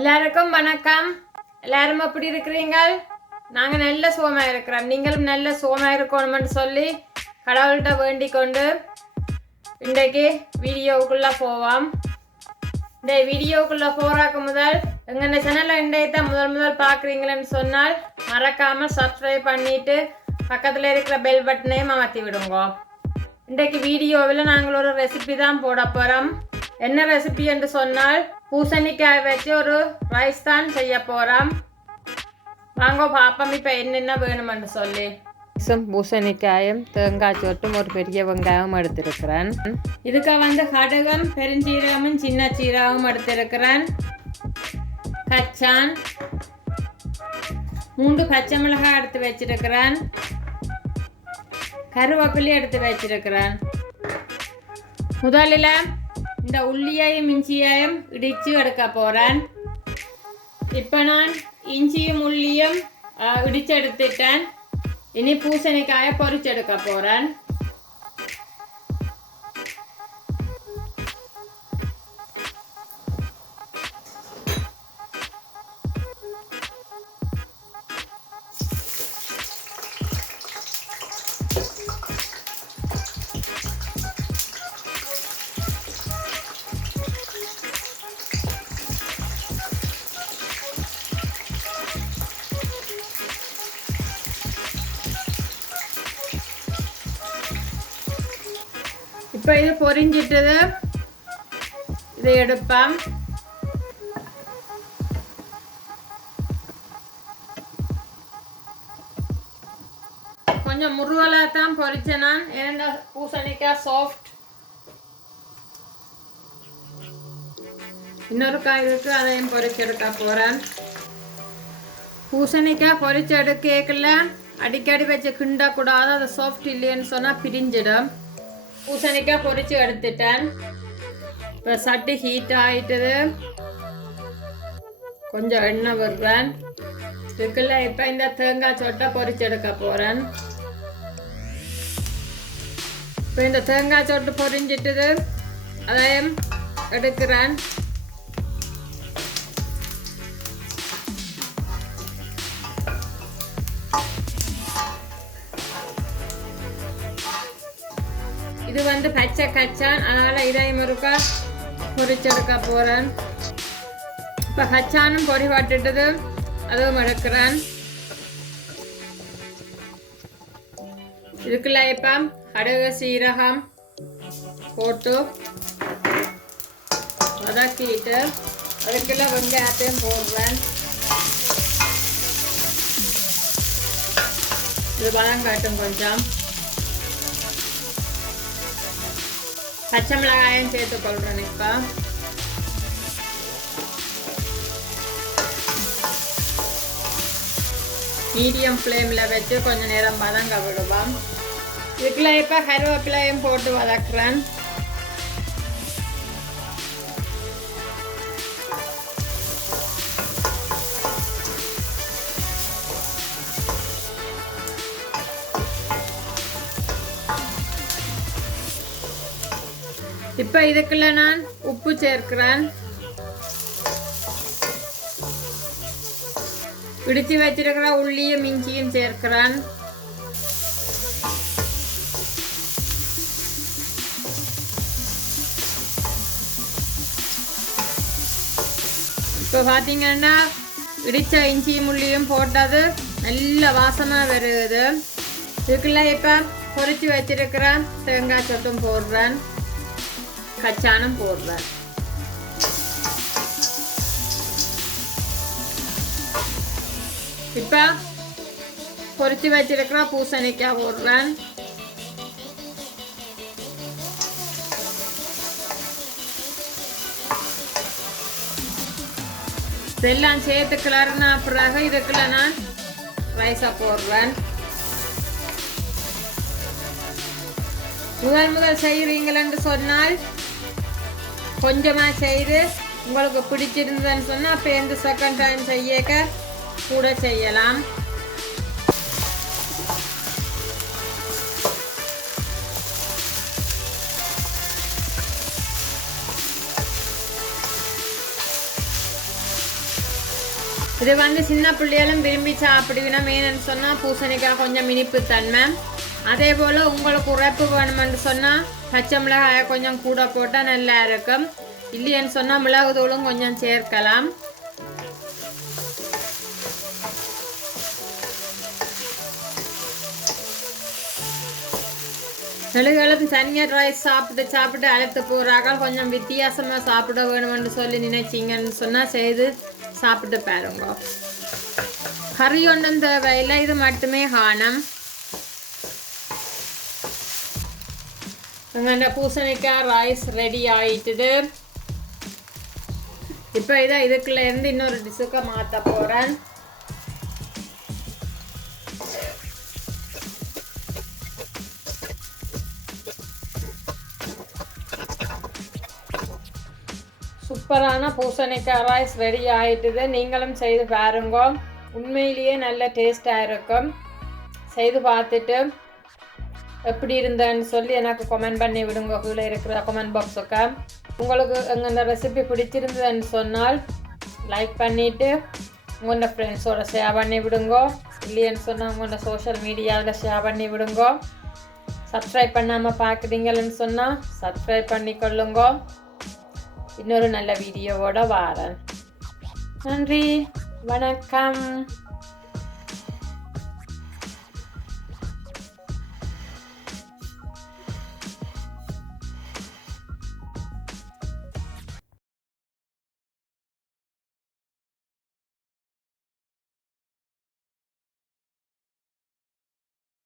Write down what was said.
எல்லாருக்கும் வணக்கம். எல்லாரும் எப்படி இருக்கிறீங்கள்? நாங்கள் நல்ல சுகமாக இருக்கிறோம். நீங்களும் நல்ல சுகமாக இருக்கணும்னு சொல்லி கடவுள்கிட்ட வேண்டிக் கொண்டு இன்றைக்கு வீடியோவுக்குள்ளே போவோம். இந்த வீடியோவுக்குள்ளே போகிறாக்கு முதல் எங்கள் சேனலை இன்றைக்கு தான் முதல் பார்க்குறீங்களேன்னு சொன்னால் மறக்காமல் சப்ஸ்கிரைப் பண்ணிவிட்டு பக்கத்தில் இருக்கிற பெல் பட்டனையும் அமர்த்தி விடுங்க. இன்றைக்கு வீடியோவில் நாங்கள் ஒரு ரெசிபி தான் போட போகிறோம். என்ன ரெசிபி என்று சொன்னால் பூசணிக்காய் வச்சு ஒரு ரைஸ் தான் செய்ய போகிறோம். வாங்க பாப்போம் இப்போ என்னென்ன வேணுமென்று சொல்லி. பூசணிக்காயும் தேங்காய் சொட்டும் ஒரு பெரிய வெங்காயம் எடுத்திருக்கிறேன். இதுக்கு கடுகும் பெருஞ்சீரகமும் சின்ன சீரகமும் எடுத்திருக்கிறேன். கச்சான் 3 பச்சை மிளகாய் எடுத்து வச்சிருக்கிறேன். கருவேப்பிலை எடுத்து வச்சிருக்கிறேன். முதலில் இந்த உள்ளியையும் இஞ்சியையும் இடித்து எடுக்க போகிறேன். இப்போ நான் இஞ்சியும் உள்ளியும் இடித்து எடுத்துட்டேன். இனி பூசணிக்காயை பொரிச்சு எடுக்க போகிறேன். இப்போ இது பொரிஞ்சிட்டது. இதை எடுப்பேன். கொஞ்சம் முருகலாக தான் பொரிச்சேன் நான். ஏன்னா பூசணிக்காய் சாஃப்ட். இன்னொரு காய் இருக்கு, அதையும் பொரிச்செடுக்க போகிறேன். பூசணிக்காய் பொரிச்செடுக்கல அடிக்கடி வச்சு கிண்டக்கூடாது. அது சாஃப்ட் இல்லைன்னு சொன்னால் பிரிஞ்சிடும். பூசணிக்காய் பொரிச்சு எடுத்துட்டேன். இப்போ சட்டி ஹீட் ஆகிட்டது. கொஞ்சம் எண்ணெய் விடுறேன். இதுக்குள்ள இப்போ இந்த தேங்காய் சொட்டை பொரிச்சு எடுக்க போகிறேன். இப்போ இந்த தேங்காய் சொட்டு பொரிஞ்சிட்டது. அதையும் எடுக்கிறேன். இது பச்சை கச்சான், அதனால் இதையும் இருக்கா பொரிச்செடுக்க போகிறேன். இப்போ கச்சானும் பொறி வாட்டுட்டது, அதுவும் எடுக்கிறேன். இதுக்குள்ள இப்போ கடுகு சீரகம் போட்டு வதக்கிட்டு அதுக்குள்ள வெங்காயத்தையும் போடுறேன். இது வதங்காட்டும். கொஞ்சம் பச்சை மிளகாயும் சேர்த்துக்கொள்கிறேன். இப்போ மீடியம் ஃப்ளேமில் வச்சு கொஞ்சம் நேரம் வதங்க விடுவோம். இதுக்குள்ள இப்போ கருவேப்பிலையும் போட்டு வதக்குறேன். இப்போ இதுக்குள்ள நான் உப்பு சேர்க்கிறேன். இடித்து வச்சிருக்கிற உள்ளியும் இஞ்சியும் சேர்க்கிறேன். இப்போ பார்த்தீங்கன்னா இடித்த இஞ்சியும் உள்ளியும் போட்டது நல்ல வாசமாக வருது. இதுக்குள்ள இப்போ பொரிச்சு வச்சிருக்கிற தேங்காய் சொட்டும் போடுறேன். கச்சானும் போடுறேன். இப்போ பொரிச்சு வச்சிருக்கிற பூசணிக்காய் போடுறேன். இதெல்லாம் சேர்த்து கிளறின பிறகு இதுக்குள்ள நான் ரைஸை போடுறேன். முதல் செய்கிறீங்களென்று சொன்னால் கொஞ்சமாக செய்து உங்களுக்கு பிடிச்சிருந்ததுன்னு சொன்னால் அப்போ எந்த செகண்ட் டைம் செய்யக்க கூட செய்யலாம். இது வந்து சின்ன பிள்ளைகளும் விரும்பி சாப்பிடுவினா மேனன்னு சொன்னால் பூசணிக்காய் கொஞ்சம் இனிப்பு தன்மை. அதே போல் உங்களுக்கு உரைப்பு வேணுமென்று சொன்னால் பச்சை மிளகாயை கொஞ்சம் கூட போட்டால் நல்லா இருக்கும். இல்லைன்னு சொன்னால் மிளகு தூளும் கொஞ்சம் சேர்க்கலாம். நெடுகளுக்கு தனியாக ரைஸ் சாப்பிட்டு அழைத்து போகிறாங்க. கொஞ்சம் வித்தியாசமாக சாப்பிட வேணும்னு சொல்லி நினைச்சிங்கன்னு சொன்னால் செய்து சாப்பிட்டு பாருங்க. கறி ஒன்றும் தேவையில்லை, இது மட்டுமே காணும். எங்கள்ட பூசணிக்காய் ரைஸ் ரெடி ஆயிட்டுது. இப்போ இதை இதுக்குள்ள இருந்து இன்னொரு டிஷ்ஷுக்கு மாற்ற போகிறேன். சூப்பரான பூசணிக்காய் ரைஸ் ரெடி ஆகிட்டுது. நீங்களும் செய்து பாருங்க, உண்மையிலேயே நல்ல டேஸ்டாக இருக்கும். செய்து பார்த்துட்டு எப்படி இருந்தேன்னு சொல்லி எனக்கு கமெண்ட் பண்ணி விடுங்க. கீழே இருக்கிற கமெண்ட் பாக்ஸுக்கு உங்களுக்கு எங்கள் ரெசிபி பிடிச்சிருந்ததுன்னு சொன்னால் லைக் பண்ணிவிட்டு உங்களோட ஃப்ரெண்ட்ஸோட ஷேர் பண்ணி விடுங்க. இல்லைன்னு சொன்னால் உங்களோட சோஷியல் மீடியாவில் ஷேர் பண்ணி விடுங்க. சப்ஸ்கிரைப் பண்ணாமல் பார்க்குறீங்கன்னு சொன்னால் சப்ஸ்கிரைப் பண்ணிக்கொள்ளுங்க. இன்னொரு நல்ல வீடியோவோட வாரேன். நன்றி, வணக்கம்.